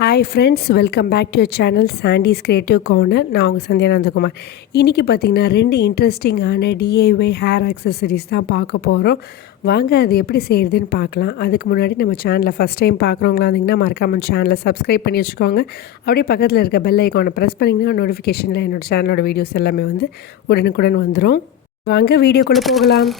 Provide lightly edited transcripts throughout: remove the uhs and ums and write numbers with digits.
Hi friends, welcome back to your channel Sandy's creative corner. நான் உங்கள் சந்தியா நந்தகுமார். இன்றைக்கி பார்த்திங்கன்னா 2 இன்ட்ரெஸ்டிங்கான டிஐஒய் ஹேர் ஆக்சசரிஸ் தான் பார்க்க போகிறோம். வாங்க அது எப்படி செய்கிறதுன்னு பார்க்கலாம். அதுக்கு முன்னாடி நம்ம சேனலை ஃபஸ்ட் டைம் பார்க்குறவங்களா இருந்திங்கன்னா மறக்காமல் சேனலை சப்ஸ்கிரைப் பண்ணி வச்சுக்கோங்க. அப்படியே பக்கத்தில் இருக்க பெல் ஐக்கானை ப்ரெஸ் பண்ணிங்கன்னா நோட்டிஃபிகேஷனில் என்னோடய சேனலோட வீடியோஸ் எல்லாமே உடனுக்குடன் வந்துடும். வாங்க வீடியோக்குள்ளே போகலாம்.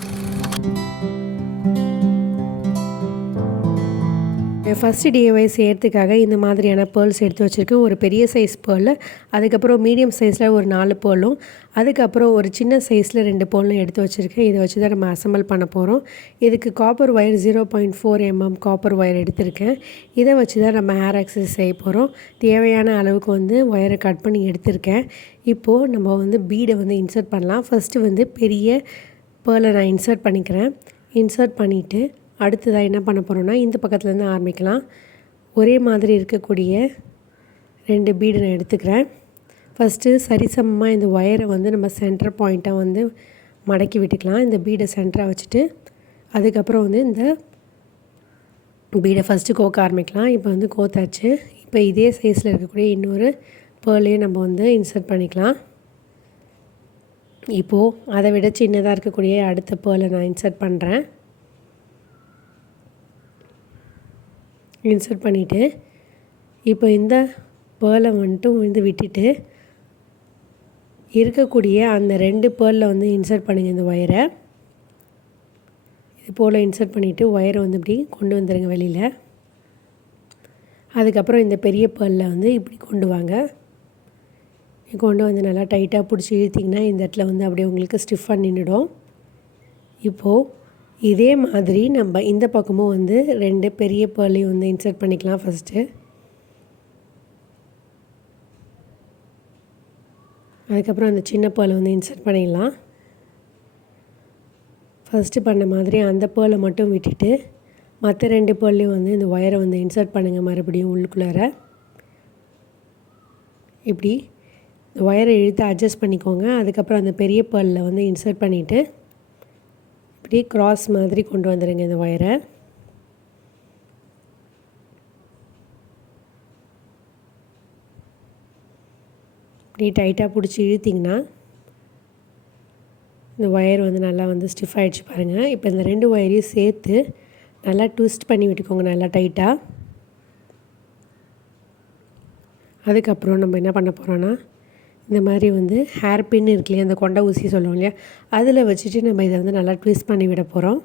ஃபஸ்ட்டு டிஐஒய் செய்கிறதுக்காக இந்த மாதிரியான பேர்ல்ஸ் எடுத்து வச்சுருக்கேன். ஒரு பெரிய சைஸ் பேர்ல், அதுக்கப்புறம் மீடியம் சைஸில் ஒரு 4 பேர்லும், அதுக்கப்புறம் ஒரு சின்ன சைஸில் 2 பேர்லும் எடுத்து வச்சுருக்கேன். இதை வச்சு தான் நம்ம அசம்பிள் பண்ண போகிறோம். இதுக்கு copper wire 0.4 mm copper wire எடுத்திருக்கேன். இதை வச்சு தான் நம்ம ஹேர் ஆக்சசரி செய்ய போகிறோம். தேவையான அளவுக்கு ஒயரை கட் பண்ணி எடுத்திருக்கேன். இப்போது நம்ம பீடை இன்சர்ட் பண்ணலாம். ஃபஸ்ட்டு பெரிய பேர்லை நான் இன்சர்ட் பண்ணிக்கிறேன். இன்சர்ட் பண்ணிவிட்டு அடுத்ததாக என்ன பண்ண போகிறோன்னா, இந்த பக்கத்துலேருந்து ஆரம்பிக்கலாம். ஒரே மாதிரி இருக்கக்கூடிய 2 பீடு நான் எடுத்துக்கிறேன். ஃபஸ்ட்டு சரிசமமாக இந்த ஒயரை நம்ம சென்டர் பாயிண்ட்டாக மடக்கி விட்டுக்கலாம். இந்த பீடை சென்டராக வச்சுட்டு அதுக்கப்புறம் இந்த பீடை ஃபஸ்ட்டு கோக்க ஆரம்பிக்கலாம். இப்போ கோத்தாச்சு. இப்போ இதே சைஸில் இருக்கக்கூடிய இன்னொரு பேர்லையும் நம்ம இன்சர்ட் பண்ணிக்கலாம். இப்போது அதை விட சின்னதாக இருக்கக்கூடிய அடுத்த பேர்லை நான் இன்சர்ட் பண்ணுறேன். இன்சர்ட் பண்ணிவிட்டு இப்போ இந்த பேர்லை விட்டுட்டு இருக்கக்கூடிய அந்த 2 பேர்லில் இன்சர்ட் பண்ணுங்கள். இந்த ஒயரை இது போல் இன்சர்ட் பண்ணிவிட்டு ஒயரை இப்படி கொண்டு வந்துடுங்க வெளியில். அதுக்கப்புறம் இந்த பெரிய பேர்லில் இப்படி கொண்டு வாங்க. கொண்டு நல்லா டைட்டாக பிடிச்சி இழுத்திங்கன்னா இந்த இடத்துல அப்படியே உங்களுக்கு ஸ்டிஃபாக நின்றுடும். இப்போது இதே மாதிரி நம்ம இந்த பக்கமும் 2 பெரிய பேர்லையும் இன்சர்ட் பண்ணிக்கலாம். ஃபஸ்ட்டு அதுக்கப்புறம் அந்த சின்ன பேர்லை இன்சர்ட் பண்ணிடலாம். ஃபஸ்ட்டு பண்ண மாதிரி அந்த பேர்லை மட்டும் விட்டுட்டு மற்ற 2 பேர்லையும் இந்த ஒயரை இன்சர்ட் பண்ணுங்கள். மறுபடியும் உள்ளுக்குள்ளார இப்படி ஒயரை இழுத்து அட்ஜஸ்ட் பண்ணிக்கோங்க. அதுக்கப்புறம் அந்த பெரிய பேர்லில் இன்சர்ட் பண்ணிவிட்டு இப்படி க்ராஸ் மாதிரி கொண்டு வந்துடுங்க இந்த ஒயரை. இப்படி டைட்டாக பிடிச்சி இழுத்திங்கன்னா இந்த ஒயர் நல்லா ஸ்டிஃப் ஆகிடுச்சு பாருங்கள். இப்போ இந்த 2 ஒயரையும் சேர்த்து நல்லா ட்விஸ்ட் பண்ணி விட்டுக்கோங்க நல்லா டைட்டாக. அதுக்கப்புறம் நம்ம என்ன பண்ண போகிறோன்னா, இந்த மாதிரி ஹேர் பின் இருக்கு இல்லையா, அந்த கொண்டை ஊசி சொல்லுவோம் இல்லையா, அதில் வச்சுட்டு நம்ம இதை நல்லா ட்விஸ்ட் பண்ணி விட போகிறோம்.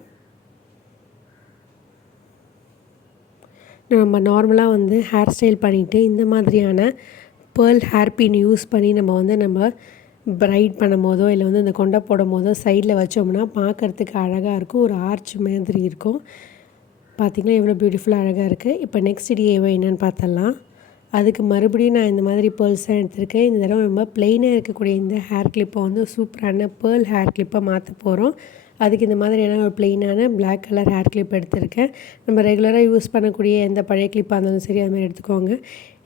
நம்ம நார்மலாக ஹேர் ஸ்டைல் பண்ணிவிட்டு இந்த மாதிரியான பேர்ல் ஹேர் பின் யூஸ் பண்ணி நம்ம ப்ரைட் பண்ணும் போதோ இல்லை இந்த கொண்டை போடும் போதோ சைடில் வச்சோம்னா பார்க்குறதுக்கு அழகாக இருக்கும். ஒரு ஆர்ச் மாதிரி இருக்கும். பார்த்திங்கன்னா எவ்வளோ பியூட்டிஃபுல்லாக அழகாக இருக்குது. இப்போ நெக்ஸ்ட் டிஐஒய் என்னென்னு பார்த்தலாம். அதுக்கு மறுபடியும் நான் இந்த மாதிரி பேர்ல்ஸ் தான் எடுத்திருக்கேன். இந்த தடவை நம்ம ப்ளெயினாக இருக்கக்கூடிய இந்த ஹேர் கிளிப்பை சூப்பரான பேர்ல் ஹேர் கிளிப்பை மாற்ற போகிறோம். அதுக்கு இந்த மாதிரியான ஒரு ப்ளெயினான பிளாக் கலர் ஹேர் கிளிப் எடுத்திருக்கேன். நம்ம ரெகுலராக யூஸ் பண்ணக்கூடிய எந்த பழைய கிளிப்பாக இருந்தாலும் சரி, அதுமாதிரி எடுத்துக்கோங்க.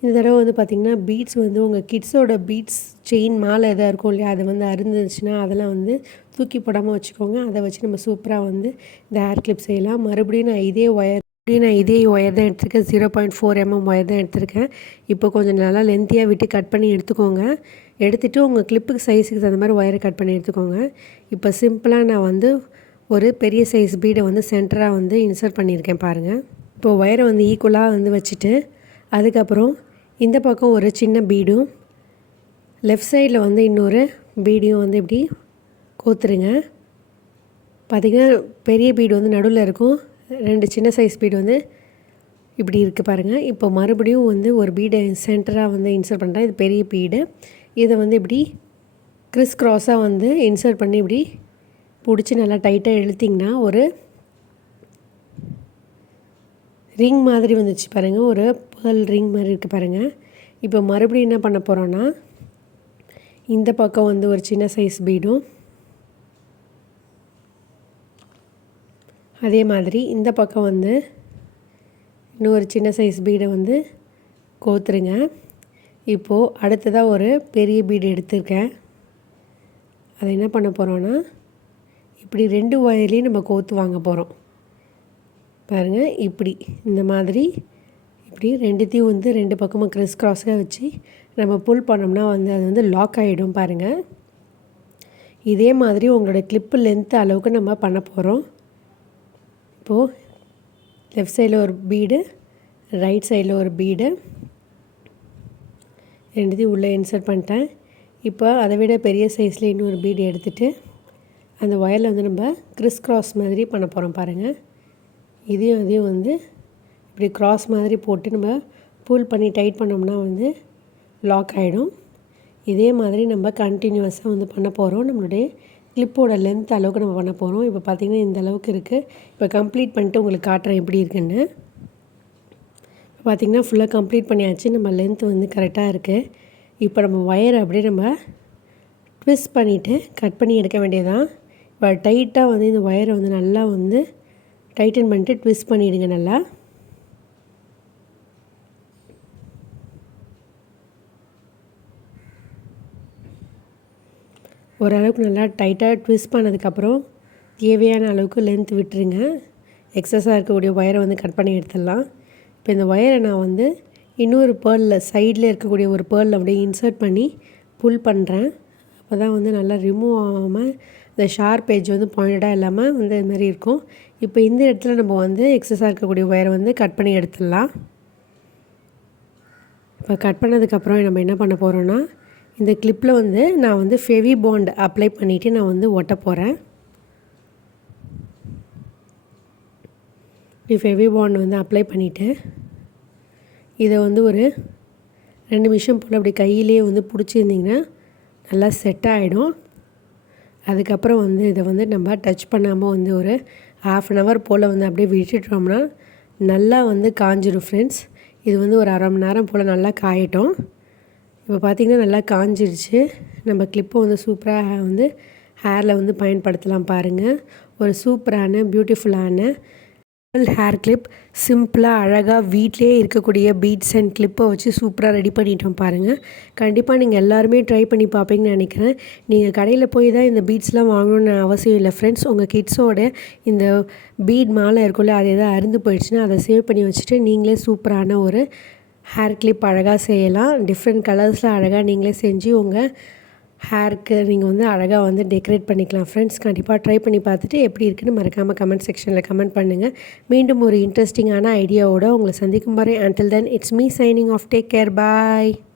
இந்த தடவை பார்த்திங்கன்னா பீட்ஸ் உங்கள் கிட்ஸோட பீட்ஸ் செயின் மாலை எதாக இருக்கும் இல்லையா, அது அருந்துச்சுன்னா அதெல்லாம் தூக்கி போடாமல் வச்சுக்கோங்க. அதை வச்சு நம்ம சூப்பராக இந்த ஹேர் கிளிப் செய்யலாம். மறுபடியும் நான் இதே ஒயர் தான் எடுத்திருக்கேன். 0.4 mm ஒயர் தான் எடுத்திருக்கேன். இப்போ கொஞ்சம் நல்லா லென்த்தியாக விட்டு கட் பண்ணி எடுத்துக்கோங்க. எடுத்துகிட்டு உங்கள் கிளிப்புக்கு சைஸுக்கு தகுந்த மாதிரி ஒயரை கட் பண்ணி எடுத்துக்கோங்க. இப்போ சிம்பிளாக நான் ஒரு பெரிய சைஸ் பீடை சென்டராக இன்சர்ட் பண்ணியிருக்கேன் பாருங்கள். இப்போ ஒயரை ஈக்குவலாக வச்சுட்டு அதுக்கப்புறம் இந்த பக்கம் ஒரு சின்ன பீடும் லெஃப்ட் சைடில் இன்னொரு பீடையும் இப்படி கோத்துருங்க. பார்த்திங்கன்னா பெரிய பீடு நடுவில் இருக்கும், 2 சின்ன சைஸ் பீடு இப்படி இருக்குது பாருங்கள். இப்போ மறுபடியும் ஒரு பீடை சென்டராக இன்சர்ட் பண்ணுறேன். இது பெரிய பீடு. இதை இப்படி கிறிஸ் க்ராஸாக இன்சர்ட் பண்ணி இப்படி பிடிச்சி நல்லா டைட்டாக இழுத்திங்கன்னா ஒரு ரிங் மாதிரி வந்துச்சு பாருங்கள். ஒரு பேர்ல் ரிங் மாதிரி இருக்குது பாருங்கள். இப்போ மறுபடியும் என்ன பண்ண போகிறோன்னா, இந்த பக்கம் ஒரு சின்ன சைஸ் பீடும், அதே மாதிரி இந்த பக்கம் இன்னொரு சின்ன சைஸ் பீடை கோத்துருங்க. இப்போது அடுத்ததாக ஒரு பெரிய பீடு எடுத்திருக்கேன். அதை என்ன பண்ண போகிறோன்னா, இப்படி 2 ஒயர்லேயும் நம்ம கோத்து வாங்க போகிறோம் பாருங்கள். இப்படி இந்த மாதிரி இப்படி ரெண்டுத்தையும் வந்து 2 பக்கமும் கிராஸாக வச்சு நம்ம புல் பண்ணோம்னா வந்து அது வந்து லாக் ஆகிடும் பாருங்கள். இதே மாதிரி உங்களோட கிளிப்பு லென்த்து அளவுக்கு நம்ம பண்ண போகிறோம். இப்போது லெஃப்ட் சைடில் ஒரு பீடு, ரைட் சைடில் ஒரு பீடு, ரெண்டுத்தையும் உள்ளே இன்சர்ட் பண்ணிட்டேன். இப்போ அதை விட பெரிய சைஸில் இன்னொரு பீடு எடுத்துகிட்டு அந்த ஒயரில் வந்து நம்ம கிராஸ் மாதிரி பண்ண போகிறோம் பாருங்கள். அதையும் வந்து இப்படி கிராஸ் மாதிரி போட்டு நம்ம புல் பண்ணி டைட் பண்ணோம்னா வந்து லாக் ஆகிடும். இதே மாதிரி நம்ம கண்டினியூஸாக வந்து பண்ண போகிறோம். நம்மளுடைய கிளிப்போட லென்த் அளவுக்கு நம்ம பண்ண போகிறோம். இப்போ பார்த்திங்கன்னா இந்த அளவுக்கு இருக்குது. இப்போ கம்ப்ளீட் பண்ணிட்டு உங்களுக்கு காட்டுறேன் எப்படி இருக்குன்னு. இப்போ பார்த்திங்கன்னா ஃபுல்லாக கம்ப்ளீட் பண்ணியாச்சு. நம்ம லென்த் வந்து கரெக்டாக இருக்குது. இப்போ நம்ம ஒயரை அப்படியே நம்ம ட்விஸ்ட் பண்ணிவிட்டு கட் பண்ணி எடுக்க வேண்டியதான். இப்போ டைட்டாக வந்து இந்த ஒயரை வந்து நல்லா வந்து டைட்டன் பண்ணிட்டு ட்விஸ்ட் பண்ணிவிடுங்க நல்லா. ஓரளவுக்கு நல்லா டைட்டாக ட்விஸ்ட் பண்ணதுக்கப்புறம் தேவையான அளவுக்கு லென்த் விட்டுருங்க. எக்ஸஸாக இருக்கக்கூடிய ஒயரை வந்து கட் பண்ணி எடுத்துடலாம். இப்போ இந்த ஒயரை நான் வந்து இன்னொரு பேர்லில் சைடில் இருக்கக்கூடிய ஒரு பேர்லில் அப்படியே இன்சர்ட் பண்ணி புல் பண்ணுறேன். அப்போ தான் வந்து நல்லா ரிமூவ் ஆகாமல் இந்த ஷார்ப் எட்ஜ் வந்து பாயிண்டடாக இல்லாமல் வந்து இது மாதிரி இருக்கும். இப்போ இந்த இடத்துல நம்ம வந்து எக்ஸஸாக இருக்கக்கூடிய ஒயரை வந்து கட் பண்ணி எடுத்துடலாம். இப்போ கட் பண்ணதுக்கப்புறம் நம்ம என்ன பண்ண போகிறோன்னா இந்த கிளிப்பில் வந்து நான் வந்து ஃபெவி பாண்ட் அப்ளை பண்ணிவிட்டு நான் வந்து ஒட்ட போகிறேன். இப்படி ஃபெவி பாண்ட் வந்து அப்ளை பண்ணிவிட்டு இதை வந்து ஒரு 2 நிமிஷம் போல் அப்படி கையிலே வந்து பிடிச்சிருந்திங்கன்னா நல்லா செட் ஆகிடும். அதுக்கப்புறம் வந்து இதை வந்து நம்ம டச் பண்ணாமல் வந்து ஒரு 1/2 அன் ஹவர் போல் வந்து அப்படியே விட்டுட்டோம்னா நல்லா வந்து காஞ்சிடும் ஃப்ரெண்ட்ஸ். இது வந்து ஒரு 1/2 மணி நேரம் போல் நல்லா காயட்டும். இப்போ பார்த்திங்கன்னா நல்லா காஞ்சிருச்சு. நம்ம கிளிப்பை வந்து சூப்பராக வந்து ஹேரில் வந்து பயன்படுத்தலாம் பாருங்கள். ஒரு சூப்பரான பியூட்டிஃபுல்லான ஹேர் கிளிப் சிம்பிளாக அழகாக வீட்டிலே இருக்கக்கூடிய பீட்ஸ் அண்ட் கிளிப்பை வச்சு சூப்பராக ரெடி பண்ணிட்டோம் பாருங்கள். கண்டிப்பாக நீங்கள் எல்லாருமே ட்ரை பண்ணி பார்ப்பீங்கன்னு நினைக்கிறேன். நீங்கள் கடையில் போய் தான் இந்த பீட்ஸ்லாம் வாங்கணுன்னு அவசியம் இல்லை ஃப்ரெண்ட்ஸ். உங்கள் கிட்ஸோட இந்த பீட் மாலை இருக்குல்ல, அது எதாவது அருந்து போயிடுச்சுன்னா அதை சேவ் பண்ணி வச்சுட்டு நீங்களே சூப்பரான ஒரு ஹேர் கிளிப் அழகாக செய்யலாம். டிஃப்ரெண்ட் கலர்ஸில் அழகாக நீங்களே செஞ்சு உங்கள் ஹேருக்கு நீங்கள் வந்து அழகாக வந்து டெக்கரேட் பண்ணிக்கலாம் ஃப்ரெண்ட்ஸ். கண்டிப்பாக ட்ரை பண்ணி பார்த்துட்டு எப்படி இருக்குன்னு மறக்காமல் கமெண்ட் செக்ஷனில் கமெண்ட் பண்ணுங்கள். மீண்டும் ஒரு இன்ட்ரெஸ்டிங்கான ஐடியாவோடு உங்களை சந்திக்கும் வரை until then it's me signing off. Take care. Bye.